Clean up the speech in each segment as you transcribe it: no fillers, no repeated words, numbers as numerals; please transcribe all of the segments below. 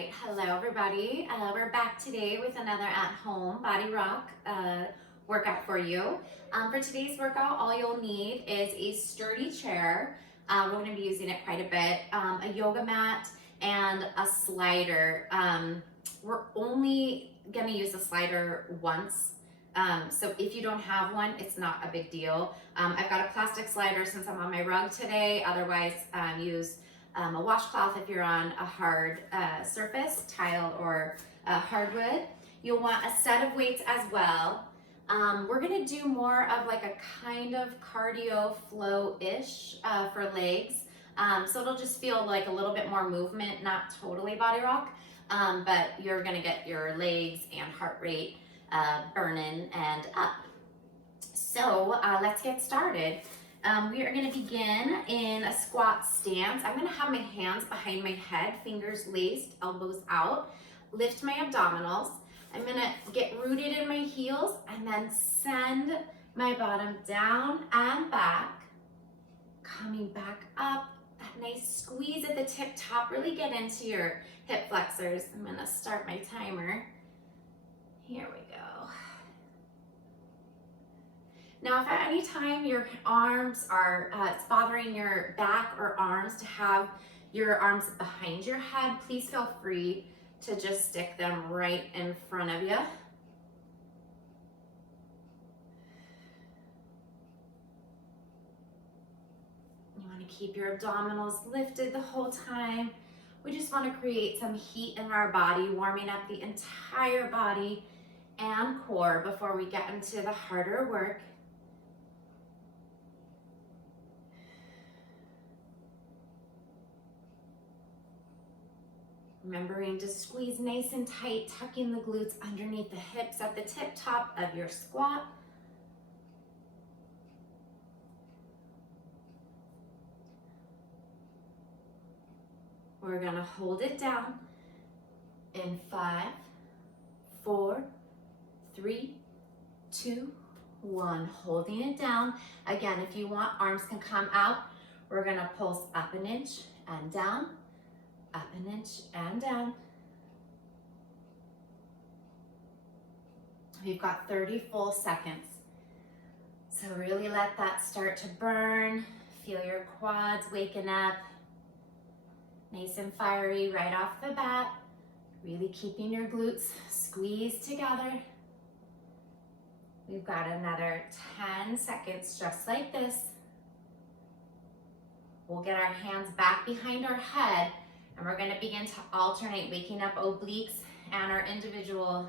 right, hello everybody. We're back today with another at-home body rock workout for you. For today's workout, all you'll need is a sturdy chair. We're going to be using it quite a bit, a yoga mat, and a slider. We're only going to use the slider once. So if you don't have one, it's not a big deal. I've got a plastic slider since I'm on my rug today. Otherwise, use a washcloth if you're on a hard surface, tile or hardwood. You'll want a set of weights as well. We're gonna do more of like a kind of cardio flow-ish for legs. So it'll just feel like a little bit more movement, not totally body rock, but you're gonna get your legs and heart rate burning and up. So let's get started. We are going to begin in a squat stance. I'm going to have my hands behind my head, fingers laced, elbows out, lift my abdominals. I'm going to get rooted in my heels and then send my bottom down and back, coming back up. That nice squeeze at the tip top. Really get into your hip flexors. I'm going to start my timer. Here we go. Now, if at any time your arms are, it's bothering your back or arms to have your arms behind your head, please feel free to just stick them right in front of you. You want to keep your abdominals lifted the whole time. We just want to create some heat in our body, warming up the entire body and core before we get into the harder work. Remembering to squeeze nice and tight, tucking the glutes underneath the hips at the tip top of your squat. We're gonna hold it down in 5, 4, 3, 2, 1. Holding it down. Again, if you want, arms can come out. We're gonna pulse up an inch and down. Up an inch and down. We've got 30 full seconds. So really let that start to burn. Feel your quads waking up. Nice and fiery right off the bat. Really keeping your glutes squeezed together. We've got another 10 seconds just like this. We'll get our hands back behind our head. And we're going to begin to alternate, waking up obliques and our individual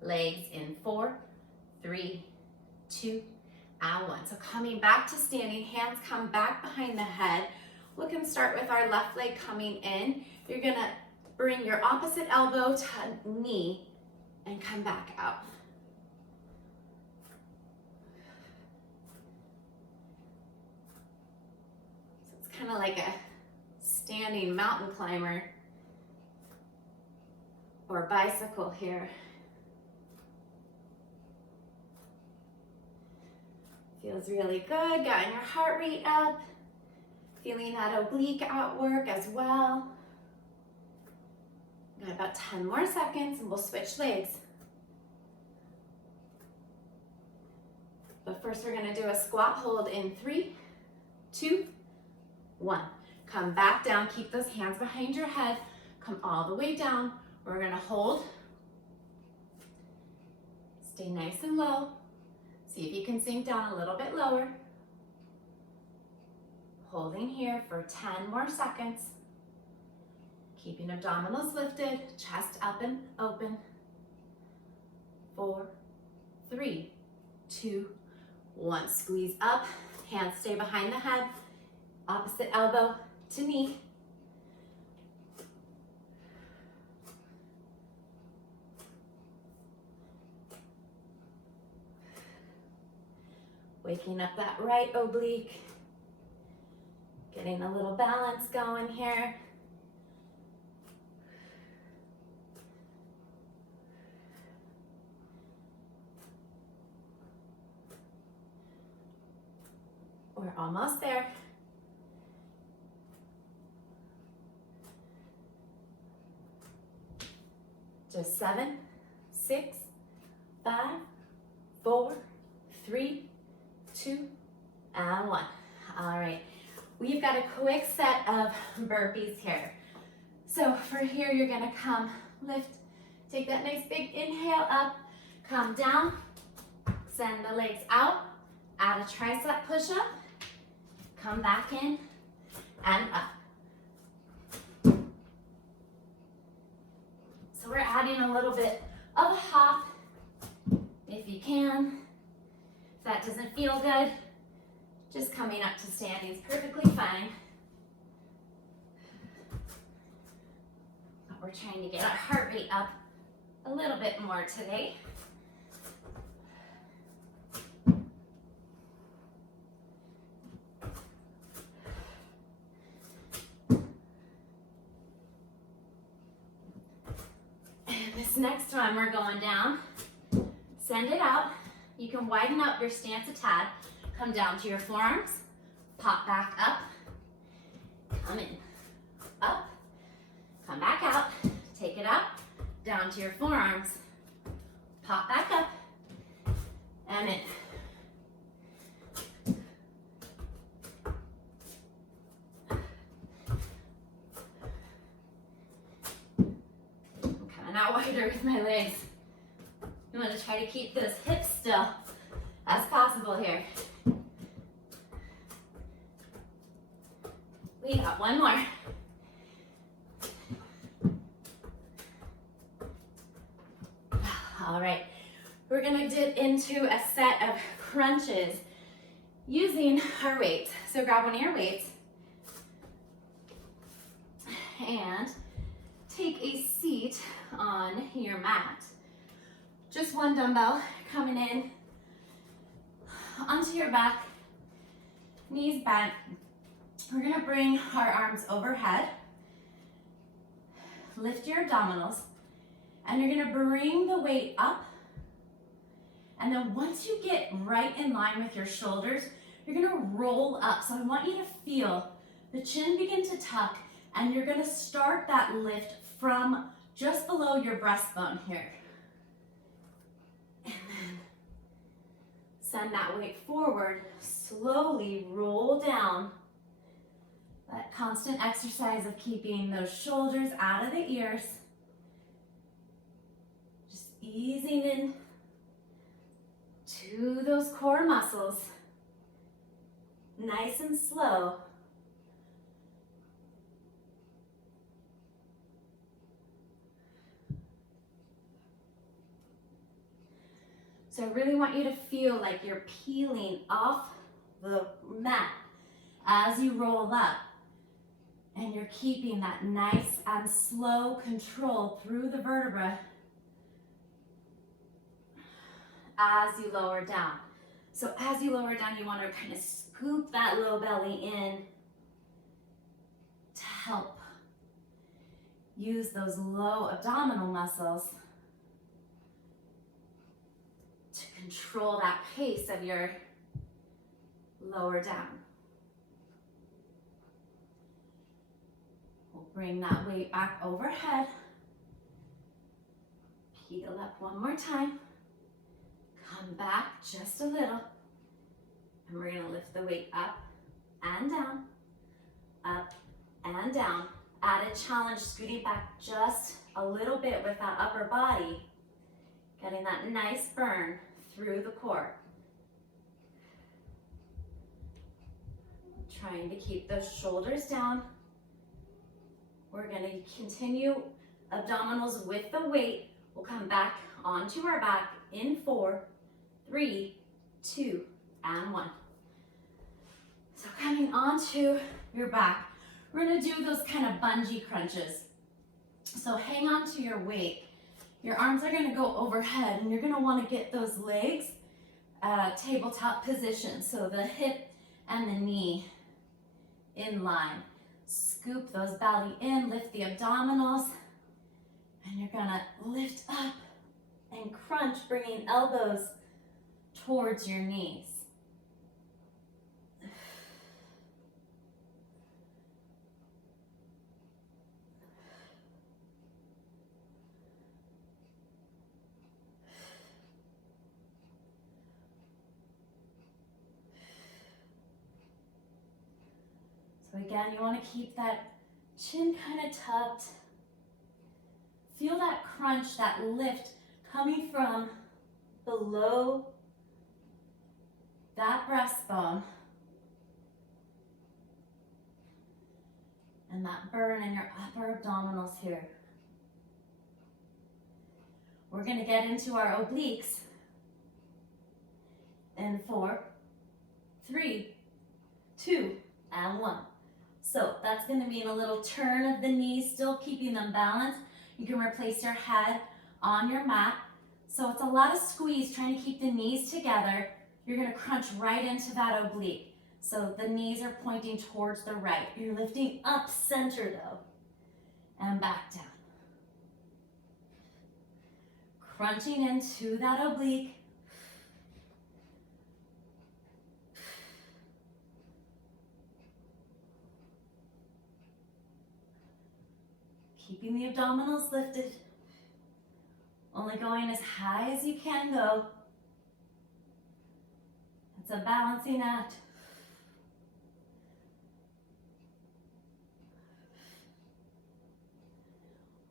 legs in 4, 3, 2, and 1. So coming back to standing, hands come back behind the head. We can start with our left leg coming in. You're going to bring your opposite elbow to knee and come back out. So it's kind of like a standing mountain climber or bicycle here. Feels really good, getting your heart rate up, feeling that oblique at work as well. Got about 10 more seconds and we'll switch legs. But first we're gonna do a squat hold in 3, 2, 1. Come back down, keep those hands behind your head, come all the way down. We're gonna hold. Stay nice and low. See if you can sink down a little bit lower. Holding here for 10 more seconds. Keeping abdominals lifted, chest up and open. 4, 3, 2, 1. Squeeze up, hands stay behind the head, opposite elbow to knee. Waking up that right oblique. Getting a little balance going here. We're almost there. Just 7, 6, 5, 4, 3, 2, and 1. All right, we've got a quick set of burpees here. So for here, you're gonna come, lift, take that nice big inhale up, come down, send the legs out, add a tricep push-up, come back in, and up. So we're adding a little bit of a hop, if you can. If that doesn't feel good, just coming up to standing is perfectly fine. But we're trying to get our heart rate up a little bit more today. And this next one, we're going down. Send it out. You can widen up your stance a tad. Come down to your forearms. Pop back up. Come in. Up. Come back out. Take it up. Down to your forearms. Pop back up. And in. I'm coming out wider with my legs. You want to try to keep those hips still as possible here. We got one more. All right, we're gonna dip into a set of crunches using our weights. So grab one of your weights and take a seat on your mat. Just one dumbbell coming in onto your back, knees bent. We're gonna bring our arms overhead, lift your abdominals, and you're gonna bring the weight up. And then once you get right in line with your shoulders, you're gonna roll up. So I want you to feel the chin begin to tuck, and you're gonna start that lift from just below your breastbone here. And then send that weight forward, slowly roll down. That constant exercise of keeping those shoulders out of the ears. Just easing in to those core muscles. Nice and slow. So I really want you to feel like you're peeling off the mat as you roll up. And you're keeping that nice and slow control through the vertebra as you lower down. So as you lower down, you want to kind of scoop that low belly in to help use those low abdominal muscles to control that pace of your lower down. We'll bring that weight back overhead. Peel up one more time. Come back just a little. And we're gonna lift the weight up and down, up and down. Added challenge, scooting back just a little bit with that upper body, getting that nice burn through the core. Trying to keep those shoulders down. We're gonna continue abdominals with the weight. We'll come back onto our back in 4, 3, 2, and 1. So coming onto your back, we're gonna do those kind of bungee crunches. So hang on to your weight. Your arms are gonna go overhead, and you're gonna wanna get those legs tabletop position. So the hip and the knee in line. Scoop those belly in, lift the abdominals, and you're gonna lift up and crunch, bringing elbows towards your knees. again, you want to keep that chin kind of tucked. Feel that crunch, that lift coming from below that breastbone. And that burn in your upper abdominals here. We're going to get into our obliques in 4, 3, 2, and 1. So that's going to mean a little turn of the knees, still keeping them balanced. You can replace your head on your mat. So it's a lot of squeeze, trying to keep the knees together. You're going to crunch right into that oblique. So the knees are pointing towards the right. You're lifting up center though, and back down. Crunching into that oblique. Keeping the abdominals lifted. Only going as high as you can go. It's a balancing act.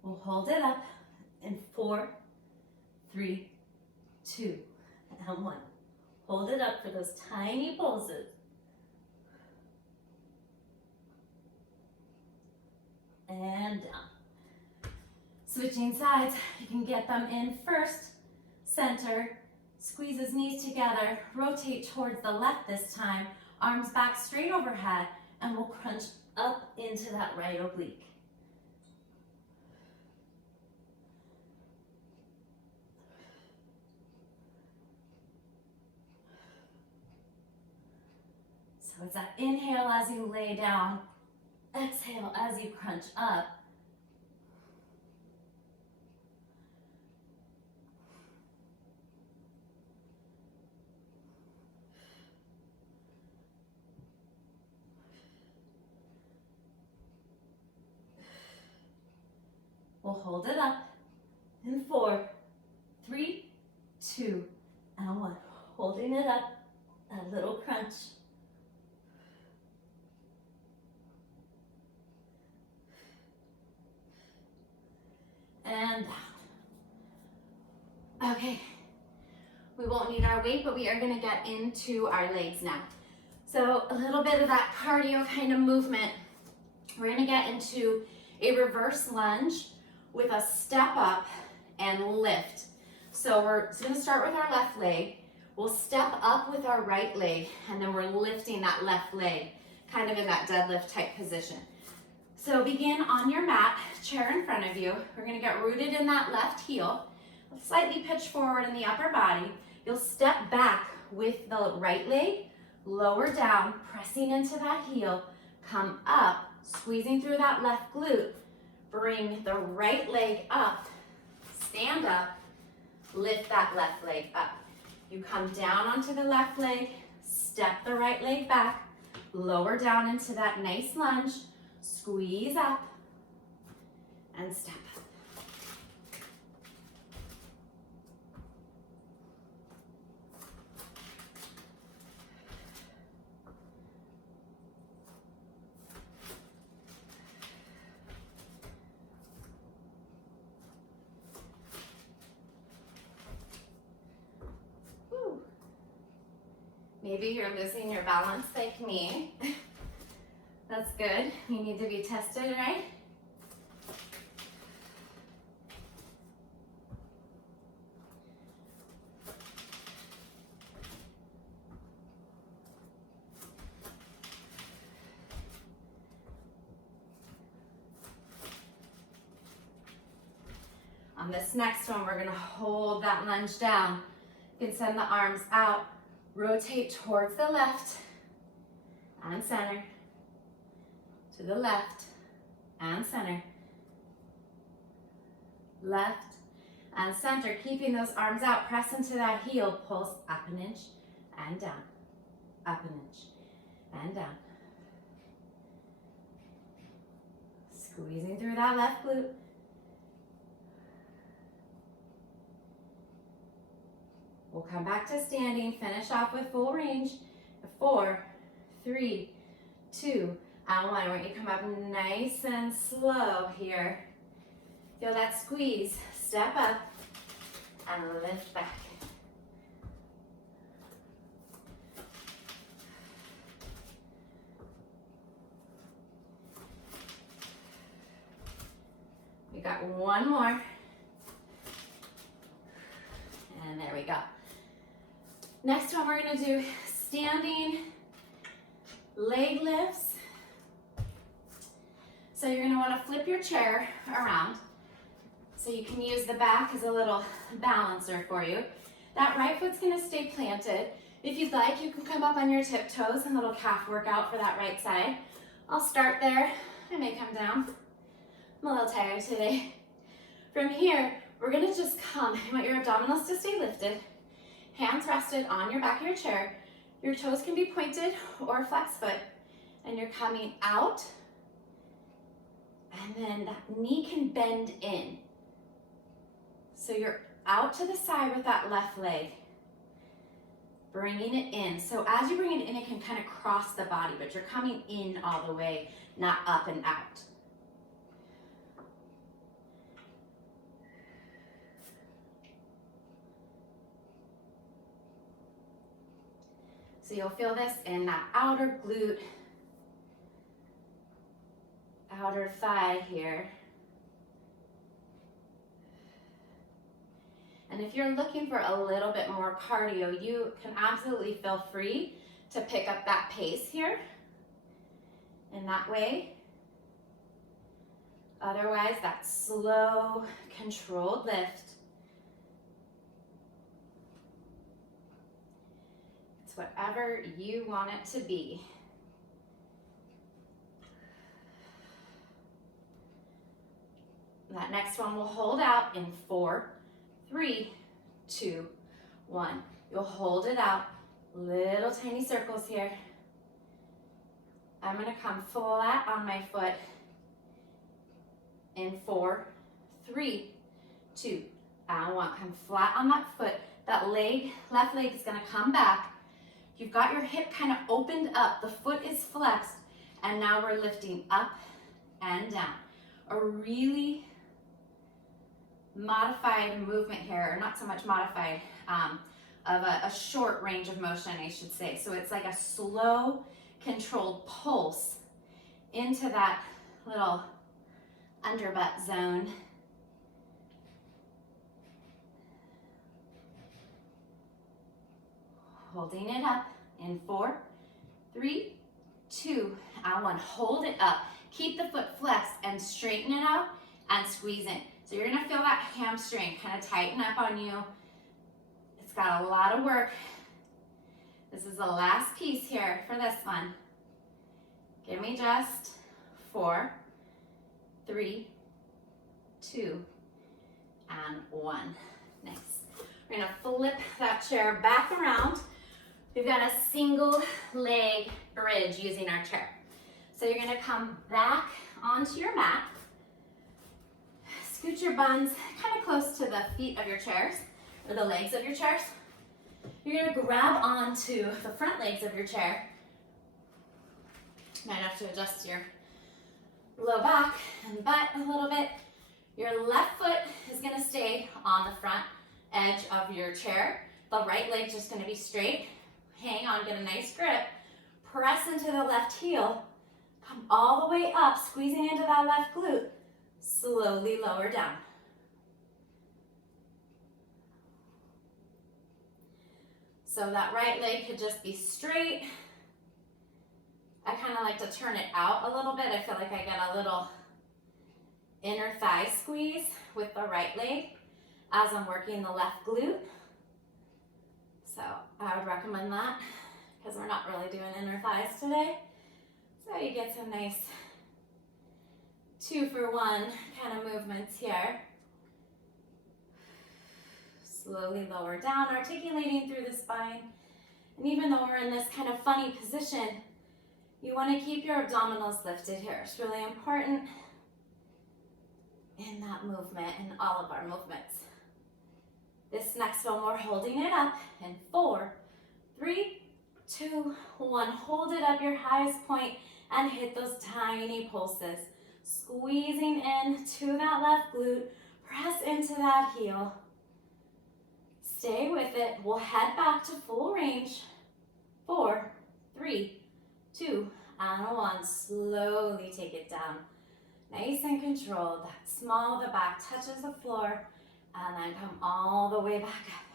We'll hold it up in 4, 3, 2, and 1. Hold it up for those tiny pulses. And down. Switching sides, you can get them in first, center, squeeze his knees together, rotate towards the left this time, arms back straight overhead, and we'll crunch up into that right oblique. So it's that inhale as you lay down, exhale as you crunch up. We'll hold it up in 4, 3, 2, and 1. Holding it up, a little crunch. And down. Okay, we won't need our weight, but we are gonna get into our legs now. So a little bit of that cardio kind of movement. We're gonna get into a reverse lunge with a step up and lift. So we're gonna start with our left leg. We'll step up with our right leg, and then we're lifting that left leg, kind of in that deadlift type position. So begin on your mat, chair in front of you. We're gonna get rooted in that left heel, slightly pitch forward in the upper body. You'll step back with the right leg, lower down, pressing into that heel, come up, squeezing through that left glute, bring the right leg up, stand up, lift that left leg up. You come down onto the left leg, step the right leg back, lower down into that nice lunge, squeeze up, and step up. Whew. Maybe you're losing your balance like me. That's good. You need to be tested, right? On this next one, we're gonna hold that lunge down. You can send the arms out, rotate towards the left and center, to the left and center, left and center, keeping those arms out, press into that heel, pulse up an inch and down, up an inch and down. Squeezing through that left glute. We'll come back to standing, finish off with full range. 4, 3, 2, And one. I want you to come up nice and slow here. Feel that squeeze. Step up and lift back. We got one more. And there we go. Next one, we're gonna do standing leg lifts. So you're gonna wanna flip your chair around so you can use the back as a little balancer for you. That right foot's gonna stay planted. If you'd like, you can come up on your tiptoes, a little calf workout for that right side. I'll start there. I may come down. I'm a little tired today. From here, we're gonna just come. I want your abdominals to stay lifted. Hands rested on your back of your chair. Your toes can be pointed or flex foot. And you're coming out. And then that knee can bend in. So you're out to the side with that left leg. Bringing it in. So as you bring it in, it can kind of cross the body, but you're coming in all the way, not up and out. So you'll feel this in that outer glute, outer thigh here. And if you're looking for a little bit more cardio, you can absolutely feel free to pick up that pace here in that way. Otherwise, that slow, controlled lift. It's whatever you want it to be. That next one will hold out in 4, 3, 2, 1. You'll hold it out, little tiny circles here. I'm gonna come flat on my foot in 4, 3, 2, and 1. Come flat on that foot. That leg, left leg is gonna come back. You've got your hip kind of opened up. The foot is flexed, and now we're lifting up and down. A really modified movement here, or not so much modified, of a short range of motion, I should say. So it's like a slow, controlled pulse into that little underbutt zone. Holding it up in 4, 3, 2, and 1. Hold it up. Keep the foot flexed and straighten it out and squeeze in. So you're gonna feel that hamstring kind of tighten up on you. It's got a lot of work. This is the last piece here for this one. Give me just 4, 3, 2, and 1. Nice. We're gonna flip that chair back around. We've got a single leg bridge using our chair. So you're gonna come back onto your mat. Scoot your buns kind of close to the feet of your chairs, or the legs of your chairs. You're gonna grab onto the front legs of your chair. Might have to adjust your low back and butt a little bit. Your left foot is gonna stay on the front edge of your chair. The right leg's just gonna be straight. Hang on, get a nice grip. Press into the left heel. Come all the way up, squeezing into that left glute. Slowly lower down. So that right leg could just be straight. I kind of like to turn it out a little bit. I feel like I get a little inner thigh squeeze with the right leg as I'm working the left glute. So I would recommend that because we're not really doing inner thighs today. So you get some nice 2-for-1 kind of movements here. Slowly lower down, articulating through the spine. And even though we're in this kind of funny position, you want to keep your abdominals lifted here. It's really important in that movement, in all of our movements. This next one, we're holding it up in 4, 3, 2, 1. Hold it up your highest point and hit those tiny pulses. Squeezing into that left glute, press into that heel. Stay with it. We'll head back to full range. 4, 3, 2, and 1. Slowly take it down. Nice and controlled. That small, the back touches the floor, and then come all the way back up.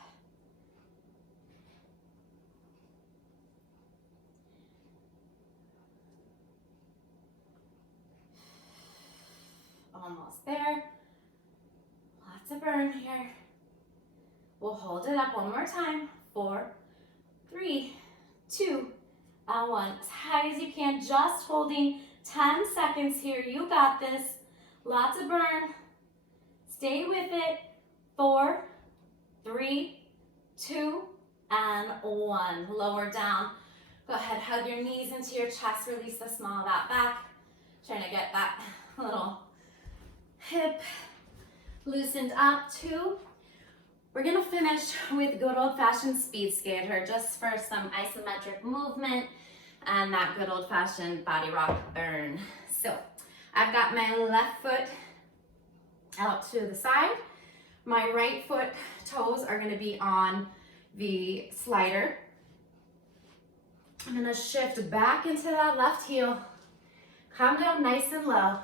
Almost there. Lots of burn here. We'll hold it up one more time. 4, 3, 2, and 1. Tight as you can, just holding 10 seconds here. You got this. Lots of burn. Stay with it. 4, 3, 2, and 1. Lower down. Go ahead, hug your knees into your chest. Release the small of that back. Trying to get that little hip loosened up too. We're gonna finish with good old-fashioned speed skater, just for some isometric movement and that good old-fashioned body rock burn. So I've got my left foot out to the side. My right foot toes are gonna be on the slider. I'm gonna shift back into that left heel. Come down nice and low.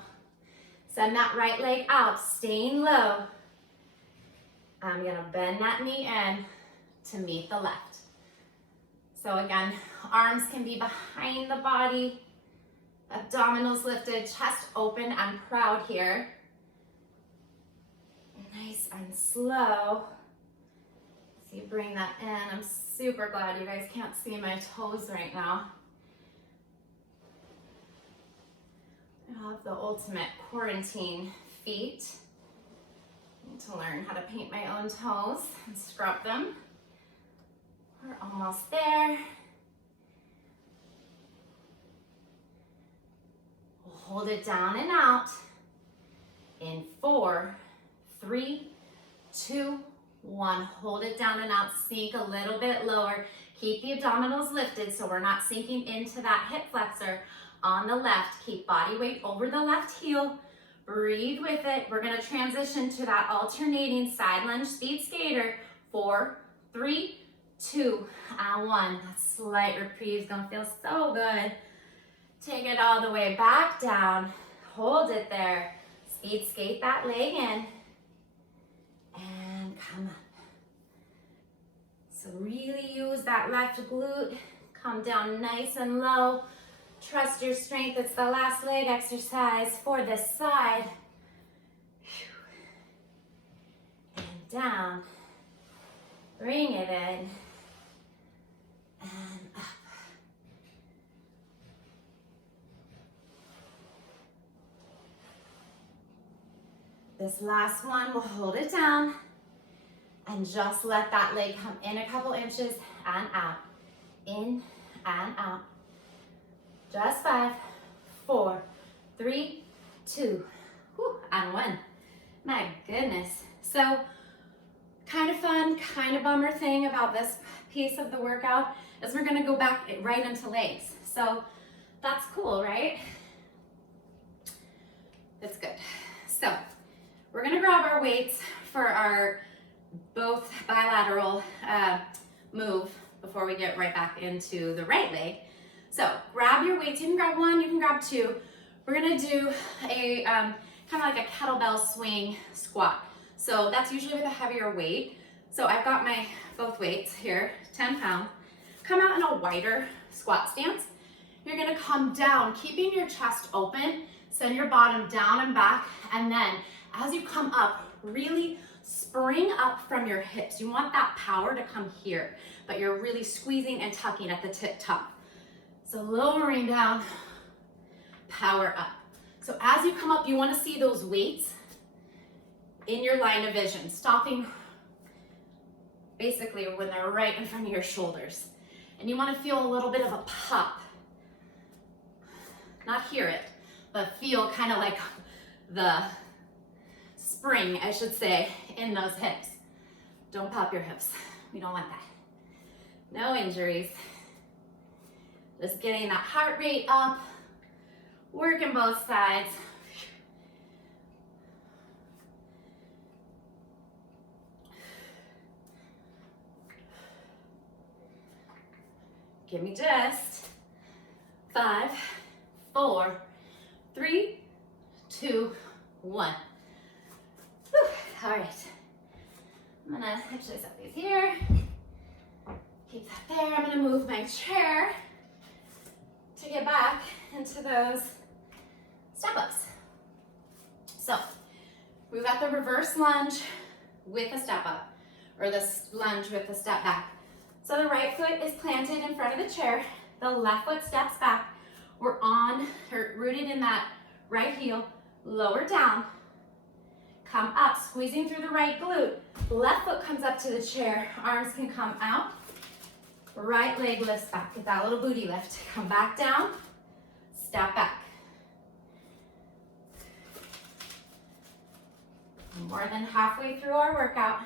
Send that right leg out, staying low. I'm gonna bend that knee in to meet the left. So again, arms can be behind the body, abdominals lifted, chest open and proud here. Nice and slow. So you bring that in. I'm super glad you guys can't see my toes right now. I have the ultimate quarantine feet. Need to learn how to paint my own toes and scrub them. We're almost there. We'll hold it down and out in 4, 3, 2, 1. Hold it down and out. Sink a little bit lower. Keep the abdominals lifted so we're not sinking into that hip flexor. On the left, keep body weight over the left heel. Breathe with it. We're gonna transition to that alternating side lunge speed skater. 4, 3, 2, and 1. That slight reprieve is gonna feel so good. Take it all the way back down. Hold it there. Speed skate that leg in. And come up. So really use that left glute. Come down nice and low. Trust your strength. It's the last leg exercise for this side. And down. Bring it in. And up. This last one, we'll hold it down and just let that leg come in a couple inches and out. In and out. Just 5, 4, 3, 2, and 1. My goodness. So kind of fun, kind of bummer thing about this piece of the workout is we're gonna go back right into legs. So that's cool, right? It's good. So we're gonna grab our weights for our both bilateral move before we get right back into the right leg. So grab your weights. You can grab 1, you can grab 2. We're gonna do a kind of like a kettlebell swing squat. So that's usually with a heavier weight. So I've got my both weights here, 10 pounds. Come out in a wider squat stance. You're gonna come down, keeping your chest open. Send your bottom down and back. And then as you come up, really spring up from your hips. You want that power to come here, but you're really squeezing and tucking at the tip top. So lowering down, power up. So as you come up, you want to see those weights in your line of vision, stopping basically when they're right in front of your shoulders. And you want to feel a little bit of a pop. Not hear it, but feel kind of like the spring, I should say, in those hips. Don't pop your hips. We don't want that. No injuries. Just getting that heart rate up, Working both sides. Give me just 5, 4, 3, 2, 1. Whew. All right. I'm gonna actually set these here. Keep that there. I'm gonna move my chair to get back into those step ups. So we've got the reverse lunge with a step up, or the lunge with a step back. So the right foot is planted in front of the chair. The left foot steps back. We're on, or rooted in that right heel, lower down. Come up, squeezing through the right glute. Left foot comes up to the chair. Arms can come out. Right leg lifts back. Get that little booty lift. Come back down. Step back. More than halfway through our workout.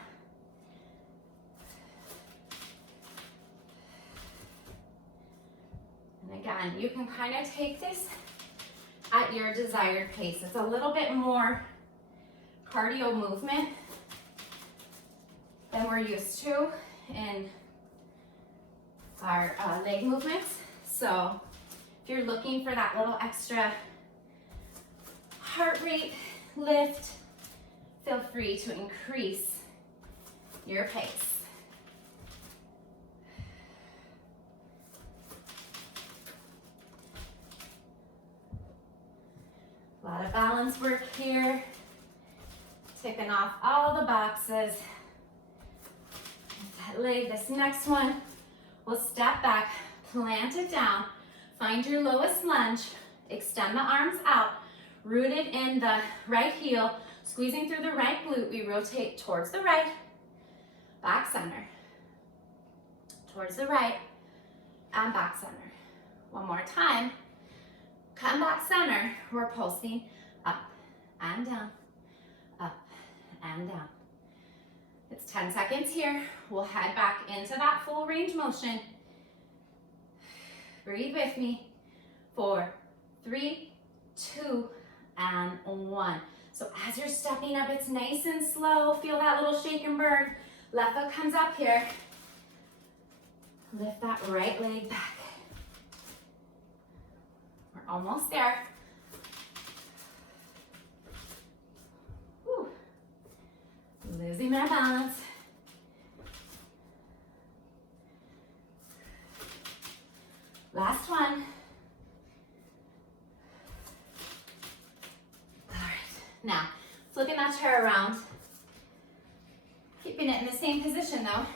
And again, you can kind of take this at your desired pace. It's a little bit more cardio movement than we're used to in our leg movements. So if you're looking for that little extra heart rate lift, feel free to increase your pace. A lot of balance work here. Ticking off all the boxes. That leg, this next one, we'll step back, plant it down, find your lowest lunge, extend the arms out, rooted in the right heel, squeezing through the right glute. We rotate towards the right, back center, towards the right, and back center. One more time. Come back center. We're pulsing up and down, up and down. It's 10 seconds here. We'll head back into that full range motion. Breathe with me. 4, 3, 2, and 1. So as you're stepping up, it's nice and slow. Feel that little shake and burn. Left foot comes up here. Lift that right leg back. We're almost there. Whew. Losing my balance. Last one. All right, now flipping that chair around. Keeping it in the same position though.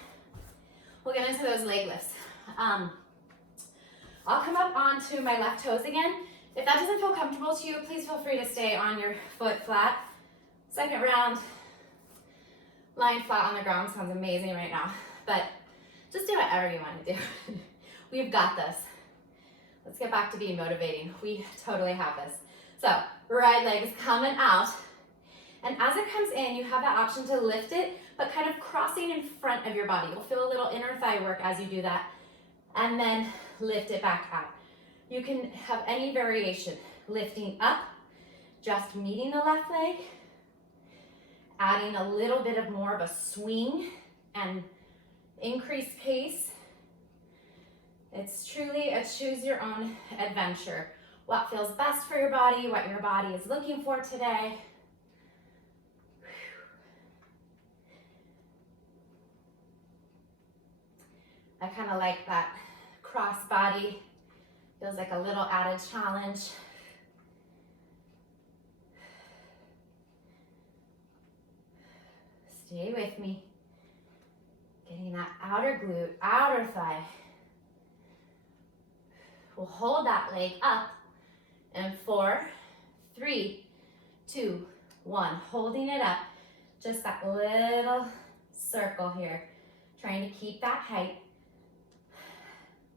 We'll get into those leg lifts. I'll come up onto my left toes again. If that doesn't feel comfortable to you, please feel free to stay on your foot flat. Second round, lying flat on the ground sounds amazing right now, but just do whatever you want to do. We've got this. Let's get back to being motivating. We totally have this. So, right leg is coming out, and as it comes in, you have that option to lift it, but kind of crossing in front of your body. You'll feel a little inner thigh work as you do that, and then lift it back out. You can have any variation. Lifting up, just meeting the left leg, adding a little bit of more of a swing and increased pace. It's truly a choose your own adventure. What feels best for your body, what your body is looking for today. I kind of like that cross body. Feels like a little added challenge. Stay with me. Getting that outer glute, outer thigh. We'll hold that leg up in 4, 3, 2, 1. Holding it up. Just that little circle here. Trying to keep that height.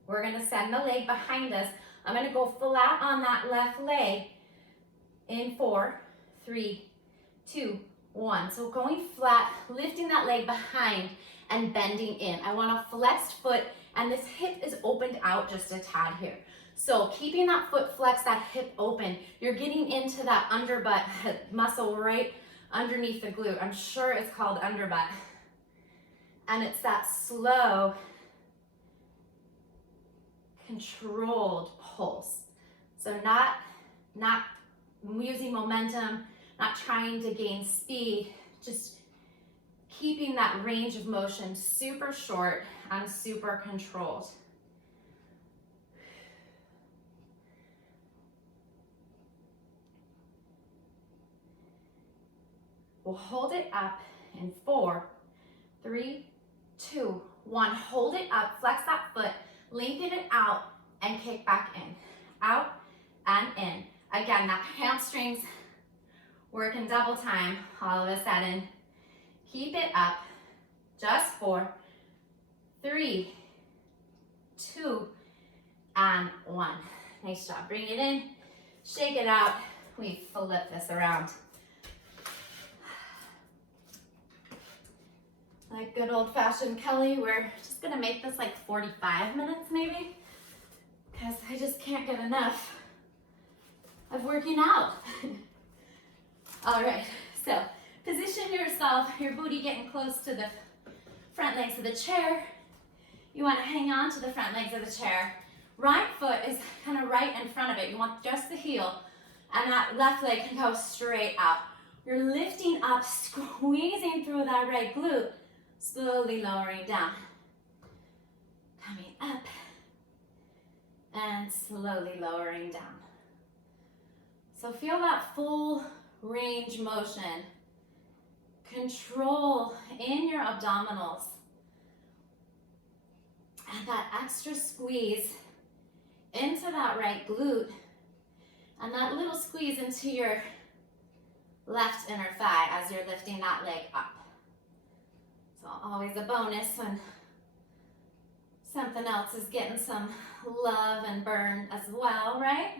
We're gonna send the leg behind us. I'm gonna go flat on that left leg in 4, 3, 2, 1. So going flat, lifting that leg behind and bending in. I want a flexed foot, and this hip is opened out just a tad here. So keeping that foot flex, that hip open, you're getting into that underbutt muscle right underneath the glute. I'm sure it's called underbutt. And it's that slow, controlled pulse. So not using momentum, not trying to gain speed, just keeping that range of motion super short and super controlled. We'll hold it up in 4, 3, 2, 1. Hold it up, flex that foot, lengthen it out, and kick back in. Out and in. Again, that hamstrings working double time all of a sudden. Keep it up. Just 4, 3, 2, and 1. Nice job. Bring it in, shake it out. We flip this around. Like good old-fashioned Kelly, we're just gonna make this like 45 minutes maybe, because I just can't get enough of working out. All right, so position yourself, your booty getting close to the front legs of the chair. You wanna hang on to the front legs of the chair. Right foot is kind of right in front of it. You want just the heel, and that left leg can go straight out. You're lifting up, squeezing through that right glute, slowly lowering down. Coming up and slowly lowering down. So feel that full range motion. Control in your abdominals. And that extra squeeze into that right glute. And that little squeeze into your left inner thigh as you're lifting that leg up. So always a bonus when something else is getting some love and burn as well, right?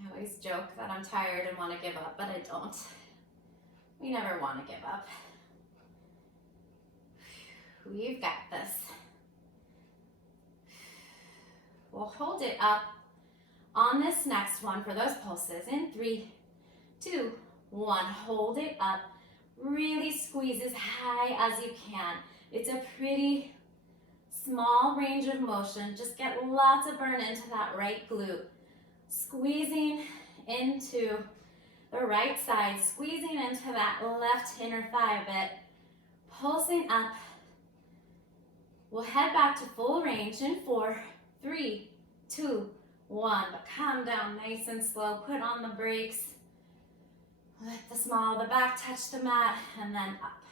I always joke that I'm tired and want to give up, but I don't. We never want to give up. You've got this. We'll hold it up on this next one for those pulses in 3, 2, 1. Hold it up. Really squeeze as high as you can. It's a pretty small range of motion. Just get lots of burn into that right glute. Squeezing into the right side, squeezing into that left inner thigh a bit, pulsing up. We'll head back to full range in 4, 3, 2, 1. But calm down nice and slow. Put on the brakes. Let the small of the back touch the mat, and then up.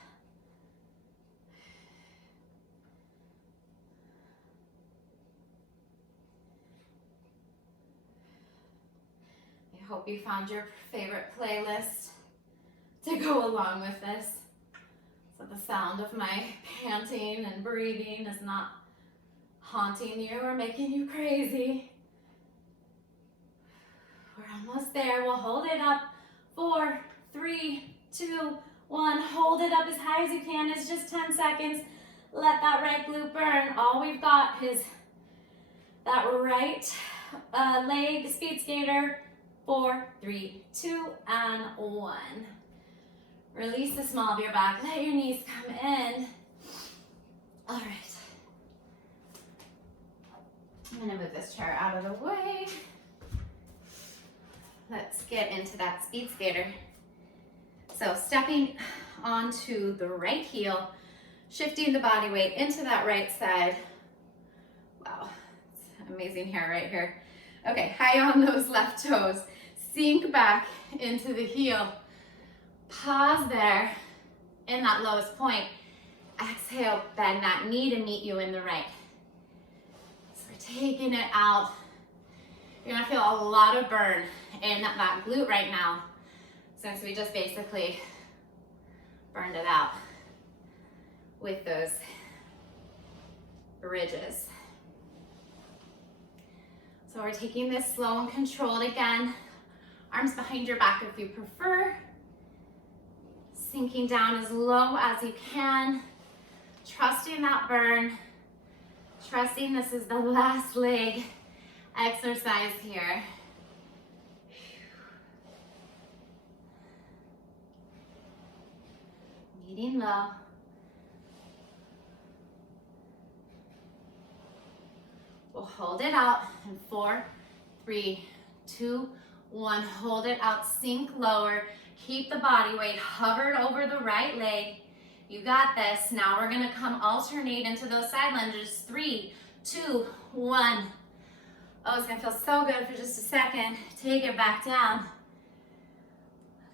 I hope you found your favorite playlist to go along with this, so the sound of my panting and breathing is not haunting you or making you crazy. We're almost there. We'll hold it up. 4, 3, 2, 1. Hold it up as high as you can. It's just 10 seconds. Let that right glute burn. All we've got is that right leg speed skater. 4, 3, 2, and 1. Release the small of your back. Let your knees come in. All right. I'm gonna move this chair out of the way. Let's get into that speed skater. So stepping onto the right heel, shifting the body weight into that right side. Wow, it's amazing hair right here. Okay, high on those left toes. Sink back into the heel. Pause there in that lowest point. Exhale, bend that knee to meet you in the right. So we're taking it out. You're gonna feel a lot of burn in that glute right now, since we just basically burned it out with those ridges. So we're taking this slow and controlled again. Arms behind your back if you prefer. Sinking down as low as you can. Trusting that burn. Trusting this is the last leg exercise here. Meeting low. We'll hold it out in 4, 3, 2, 1. Hold it out, sink lower. Keep the body weight hovered over the right leg. You got this. Now we're gonna come alternate into those side lunges. 3, 2, 1. Oh, it's gonna feel so good for just a second. Take it back down.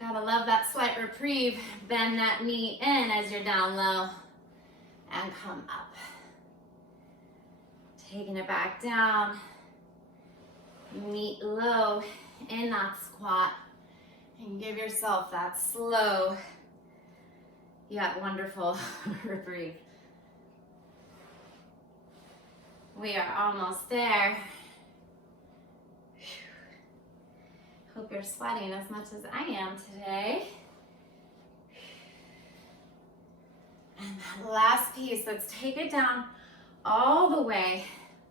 Gotta love that slight reprieve. Bend that knee in as you're down low and come up. Taking it back down. Meet low in that squat and give yourself that slow yet wonderful reprieve. We are almost there. Hope you're sweating as much as I am today. And that last piece, let's take it down all the way,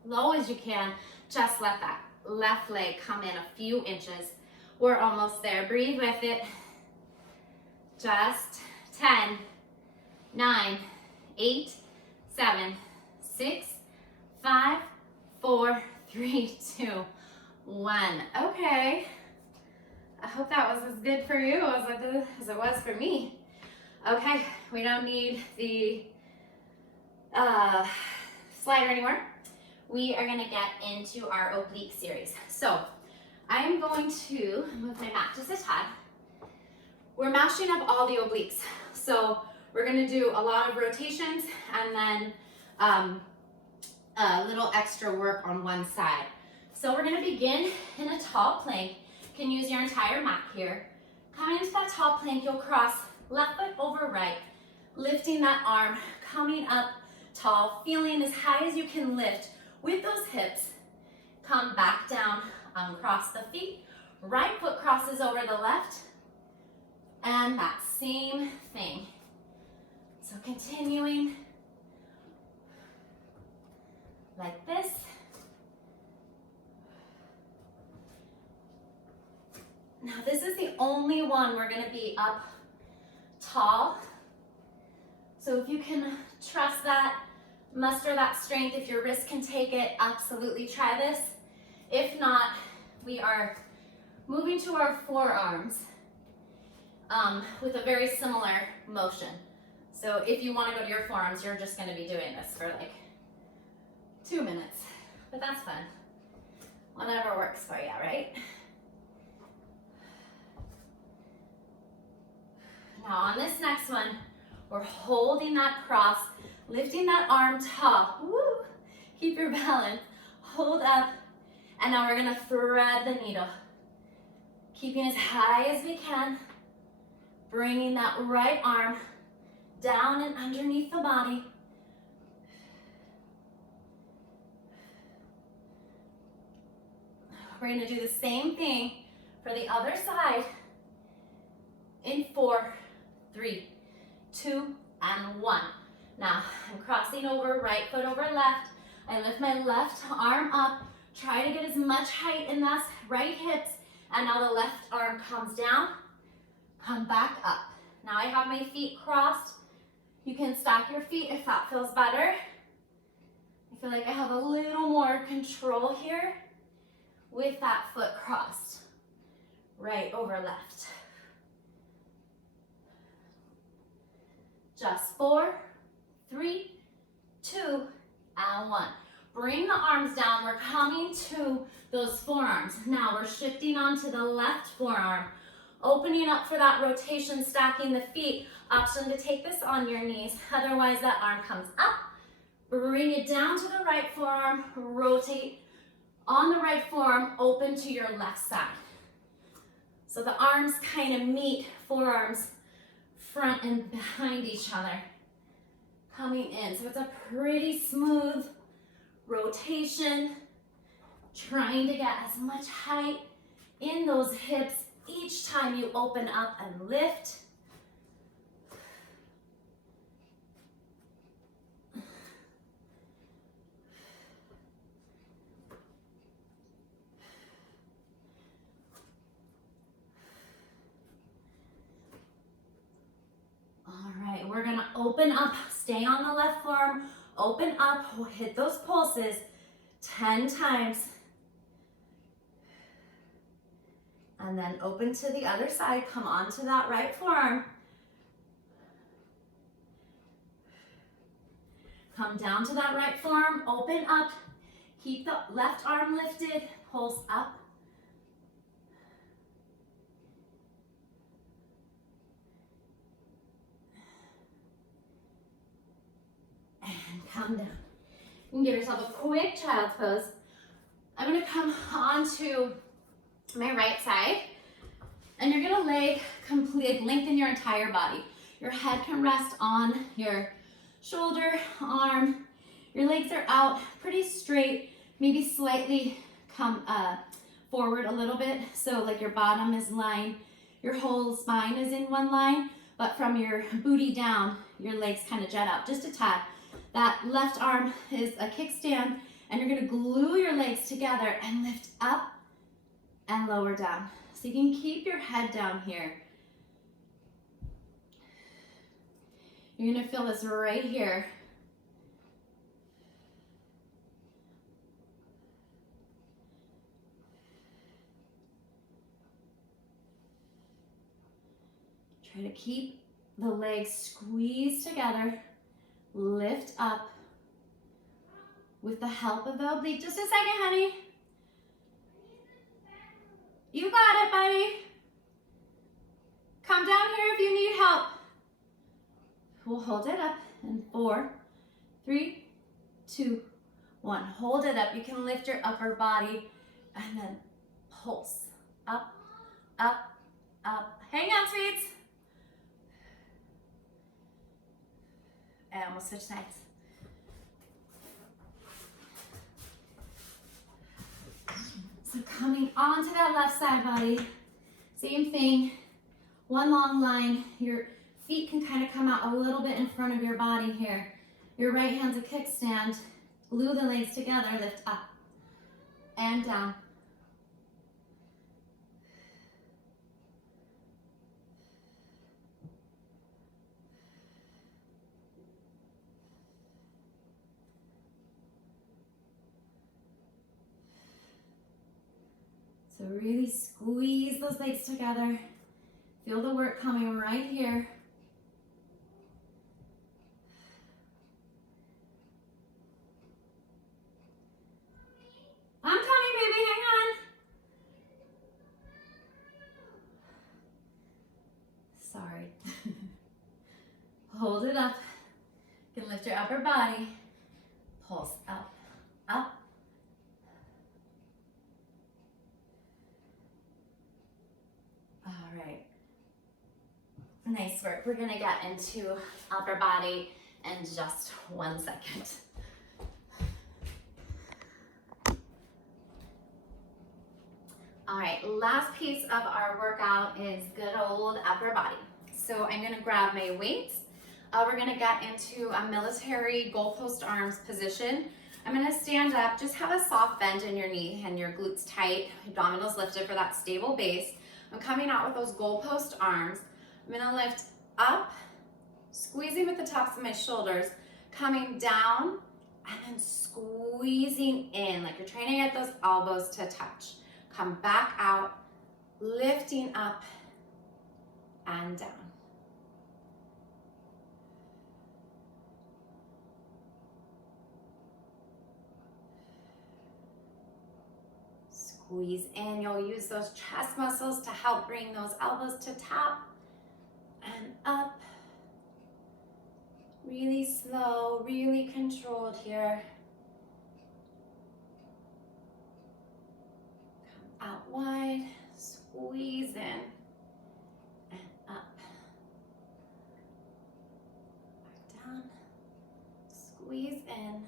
low as you can. Just let that left leg come in a few inches. We're almost there. Breathe with it. Just 10, 9, 8, 7, 6, 5, 4, 3, 2, 1. Okay. I hope that was as good for you as it was for me. Okay, we don't need the slider anymore. We are gonna get into our oblique series. So I am going to move my mat just a tad. We're mashing up all the obliques. So we're gonna do a lot of rotations and then a little extra work on one side. So we're gonna begin in a tall plank. You can use your entire mat here. Coming into that tall plank, you'll cross left foot over right, lifting that arm, coming up tall, feeling as high as you can lift with those hips. Come back down, uncross the feet, right foot crosses over the left, and that same thing. So continuing like this. Now this is the only one we're gonna be up tall. So if you can trust that, muster that strength, if your wrist can take it, absolutely try this. If not, we are moving to our forearms with a very similar motion. So if you wanna go to your forearms, you're just gonna be doing this for like 2 minutes, but that's fun. Whatever works for you, right? Now on this next one, we're holding that cross, lifting that arm tall. Woo! Keep your balance. Hold up. And now we're gonna thread the needle. Keeping as high as we can. Bringing that right arm down and underneath the body. We're gonna do the same thing for the other side in 4, 3, 2, and 1. Now, I'm crossing over, right foot over left. I lift my left arm up, try to get as much height in those right hips, and now the left arm comes down, come back up. Now I have my feet crossed. You can stack your feet if that feels better. I feel like I have a little more control here with that foot crossed, right over left. Just 4, 3, 2, and 1. Bring the arms down. We're coming to those forearms. Now we're shifting onto the left forearm, opening up for that rotation, stacking the feet. Option to take this on your knees. Otherwise, that arm comes up. Bring it down to the right forearm. Rotate on the right forearm, open to your left side. So the arms kind of meet, forearms front and behind each other, coming in. So it's a pretty smooth rotation, trying to get as much height in those hips each time you open up and lift. open up, stay on the left forearm, open up, hit those pulses 10 times. And then open to the other side, come onto that right forearm. Come down to that right forearm, open up, keep the left arm lifted, pulse up. And come down. You can give yourself a quick child's pose. I'm gonna come onto my right side, and you're gonna lengthen your entire body. Your head can rest on your shoulder, arm. Your legs are out pretty straight, maybe slightly come forward a little bit, so like your bottom is in line, your whole spine is in one line, but from your booty down, your legs kind of jet out just a tad. That left arm is a kickstand, and you're gonna glue your legs together and lift up and lower down. So you can keep your head down here. You're gonna feel this right here. Try to keep the legs squeezed together. Lift up with the help of the oblique. Just a second, honey. You got it, buddy. Come down here if you need help. We'll hold it up in 4, 3, 2, 1. Hold it up. You can lift your upper body and then pulse. Up, up, up. Hang on, sweets. And we'll switch sides. So coming onto that left side body, same thing, one long line. Your feet can kind of come out a little bit in front of your body here. Your right hand's a kickstand. Glue the legs together, lift up and down. So really squeeze those legs together. Feel the work coming right here. I'm coming, baby, hang on. Sorry. Hold it up. You can lift your upper body. Pulse up, up. All right. Nice work. We're gonna get into upper body in just 1 second. All right, last piece of our workout is good old upper body. So I'm gonna grab my weights. We're gonna get into a military goalpost arms position. I'm gonna stand up, just have a soft bend in your knee and your glutes tight, abdominals lifted for that stable base. I'm coming out with those goalpost arms. I'm gonna lift up, squeezing with the tops of my shoulders, coming down, and then squeezing in, like you're trying to get those elbows to touch. Come back out, lifting up and down. Squeeze in. You'll use those chest muscles to help bring those elbows to top and up. Really slow, really controlled here. Come out wide, squeeze in and up. Back down, squeeze in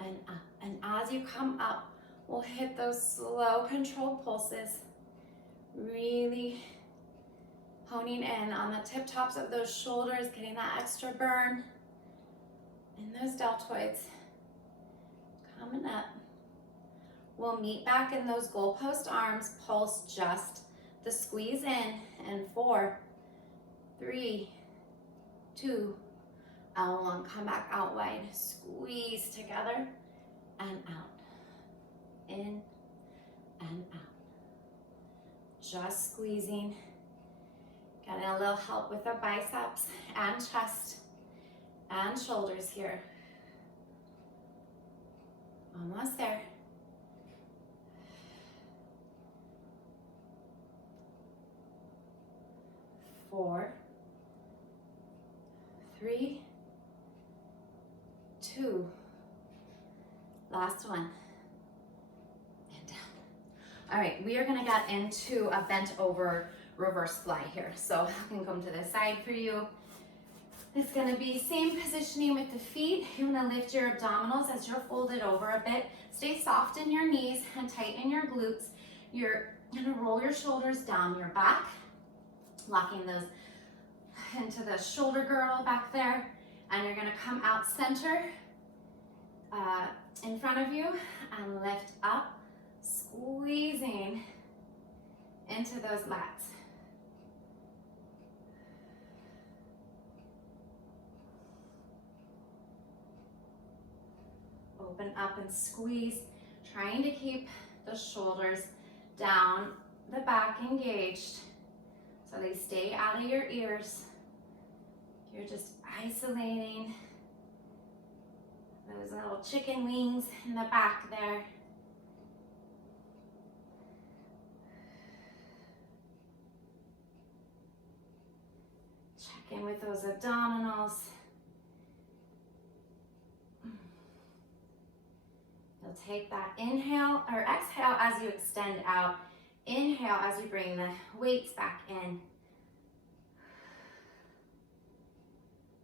and up. And as you come up, we'll hit those slow controlled pulses, really honing in on the tip tops of those shoulders, getting that extra burn in those deltoids. Coming up. We'll meet back in those goalpost arms, pulse just the squeeze in 4, 3, 2, and one. Come back out wide. Squeeze together and out. In and out. Just squeezing. Getting a little help with our biceps and chest and shoulders here. Almost there. 4, 3, 2. Last one. And down. All right, we are gonna get into a bent over reverse fly here. So I can come to the side for you. It's gonna be same positioning with the feet. You're gonna lift your abdominals as you're folded over a bit. Stay soft in your knees and tighten your glutes. You're gonna roll your shoulders down your back, locking those into the shoulder girdle back there. And you're gonna come out center in front of you and lift up, squeezing into those lats. Open up and squeeze, trying to keep the shoulders down, the back engaged, so they stay out of your ears. You're just isolating those little chicken wings in the back there. Check in with those abdominals. You'll take that inhale or exhale as you extend out. Inhale as you bring the weights back in.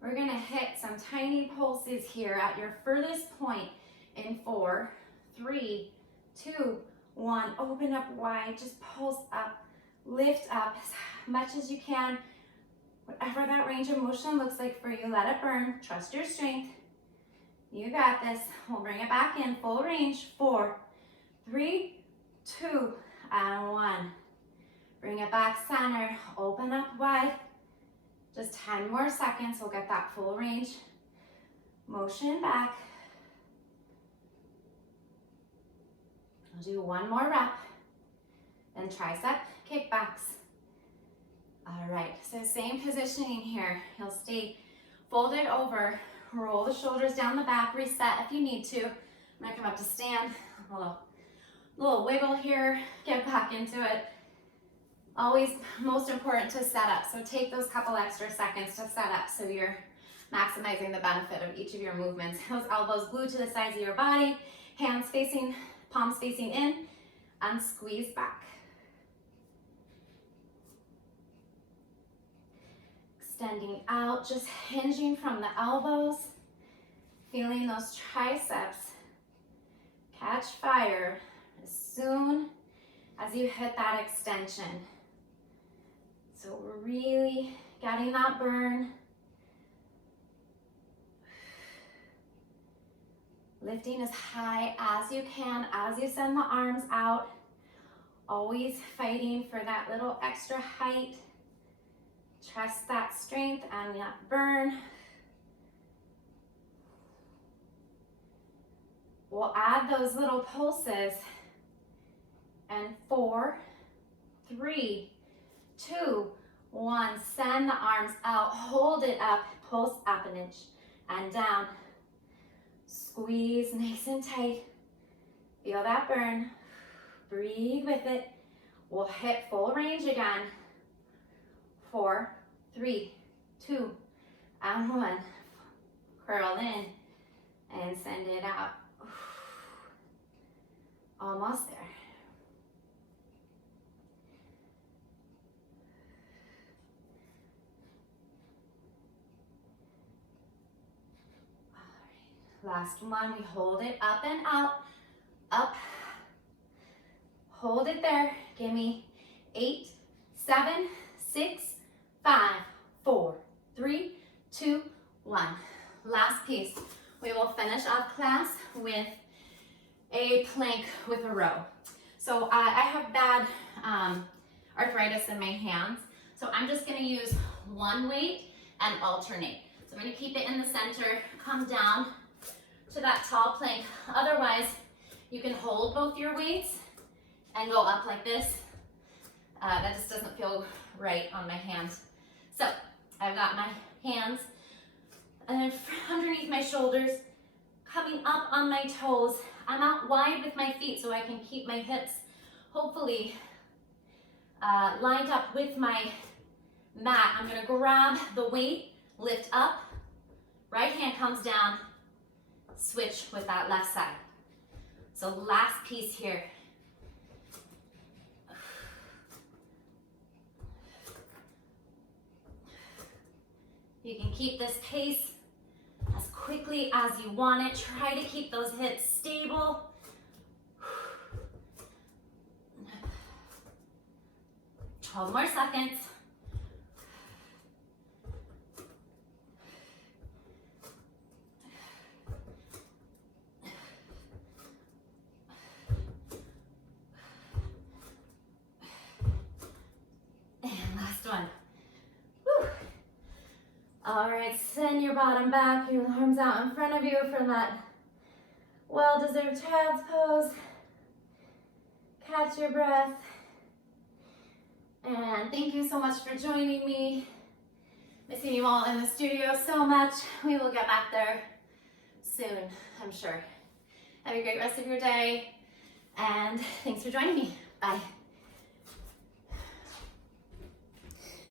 We're gonna hit some tiny pulses here at your furthest point in 4, 3, 2, 1. Open up wide, just pulse up, lift up as much as you can. Whatever that range of motion looks like for you, let it burn. Trust your strength. You got this. We'll bring it back in, full range. 4, 3, 2, and 1. Bring it back center, open up wide. Just 10 more seconds, we'll get that full range. Motion back. I'll do one more rep. Then tricep kickbacks. All right, so same positioning here. You'll stay folded over, roll the shoulders down the back, reset if you need to. I'm gonna come up to stand, a little wiggle here, get back into it. Always most important to set up. So take those couple extra seconds to set up so you're maximizing the benefit of each of your movements. Those elbows glued to the sides of your body, hands facing, palms facing in, and squeeze back. Extending out, just hinging from the elbows, feeling those triceps catch fire as soon as you hit that extension. So we're really getting that burn. Lifting as high as you can as you send the arms out. Always fighting for that little extra height. Trust that strength and that burn. We'll add those little pulses. And 4, 3, 2, 1. Send the arms out, hold it up, pulse up an inch and down. Squeeze nice and tight. Feel that burn. Breathe with it. We'll hit full range again. 4, 3, 2, and 1. Curl in and send it out. Almost there. Last one, we hold it up and out, up, hold it there. Give me 8, 7, 6, 5, 4, 3, 2, 1. Last piece. We will finish off class with a plank with a row. So I have bad arthritis in my hands, so I'm just gonna use one weight and alternate. So I'm going to keep it in the center, come down to that tall plank. Otherwise, you can hold both your weights and go up like this. That just doesn't feel right on my hands. So I've got my hands and underneath my shoulders, coming up on my toes. I'm out wide with my feet so I can keep my hips hopefully lined up with my mat. I'm gonna grab the weight, lift up, right hand comes down, switch with that left side. So last piece here. You can keep this pace as quickly as you want it. Try to keep those hips stable. 12 more seconds. And last one. Whew. All right, send your bottom back, your arms out in front of you for that well-deserved child's pose. Catch your breath. And thank you so much for joining me. Missing you all in the studio so much. We will get back there soon, I'm sure. Have a great rest of your day, and thanks for joining me. Bye.